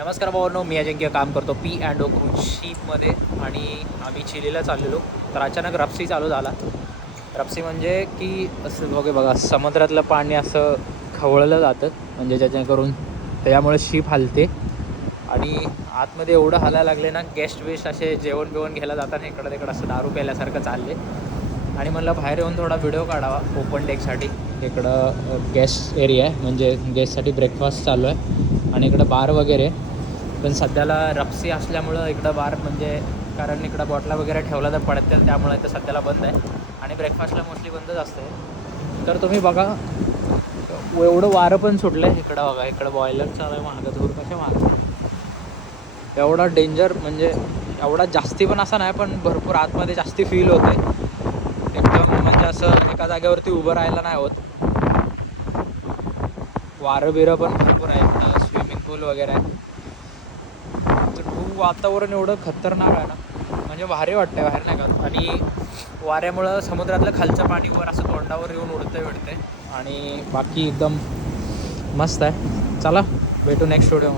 नमस्कार भावांनो, मी अजिंक्य काम करतो P&O क्रूज शिपमध्ये आणि आम्ही चिलीला चाललेलो. तर अचानक रप्सी चालू झाला. रप्सी म्हणजे की असं बघा समुद्रातलं पाणी असं खवळलं जातं, म्हणजे जेणेकरून त्यामुळे शिप हलते आणि आतमध्ये एवढं हलायला लागले ना, गेस्ट असे जेवण बिवण घ्यायला जाताना इकडं तिकडं असं दारू प्यायल्यासारखं चालले. आणि म्हणलं बाहेर येऊन थोडा व्हिडिओ काढावा ओपन डेकसाठी. इकडं गेस्ट एरिया आहे, म्हणजे गेस्टसाठी ब्रेकफास्ट चालू आहे आणि इकडं बार वगैरे. पण सध्याला रप्सी असल्यामुळं इकडं बार म्हणजे कारण इकडं बॉटला वगैरे ठेवला तर पडतील, त्यामुळे इथं सध्याला बंद आहे आणि ब्रेकफास्टला मोस्टली बंदच असते. तर तुम्ही बघा एवढं वारं पण सुटलं आहे इकडं. बघा इकडं बॉयलर चालू आहे, महाग धूर कशा मारतात. एवढा डेंजर म्हणजे एवढा जास्ती पण असा नाही, पण भरपूर आतमध्ये जास्ती फील होतं आहे एकदम. म्हणजे असं एका जागेवरती उभं राहायला नाही होत. वारं बिरं पण भरपूर आहे, स्विमिंग पूल वगैरे आहे. तर खूप वातावरण एवढं खतरनाक आहे ना, म्हणजे भारी वाटतं बाहेर नाही का. आणि वाऱ्यामुळं समुद्रातलं खालचं पाणी वर असं तोंडावर येऊन उडते आणि बाकी एकदम मस्त आहे. चला भेटू नेक्स्ट व्हिडिओ.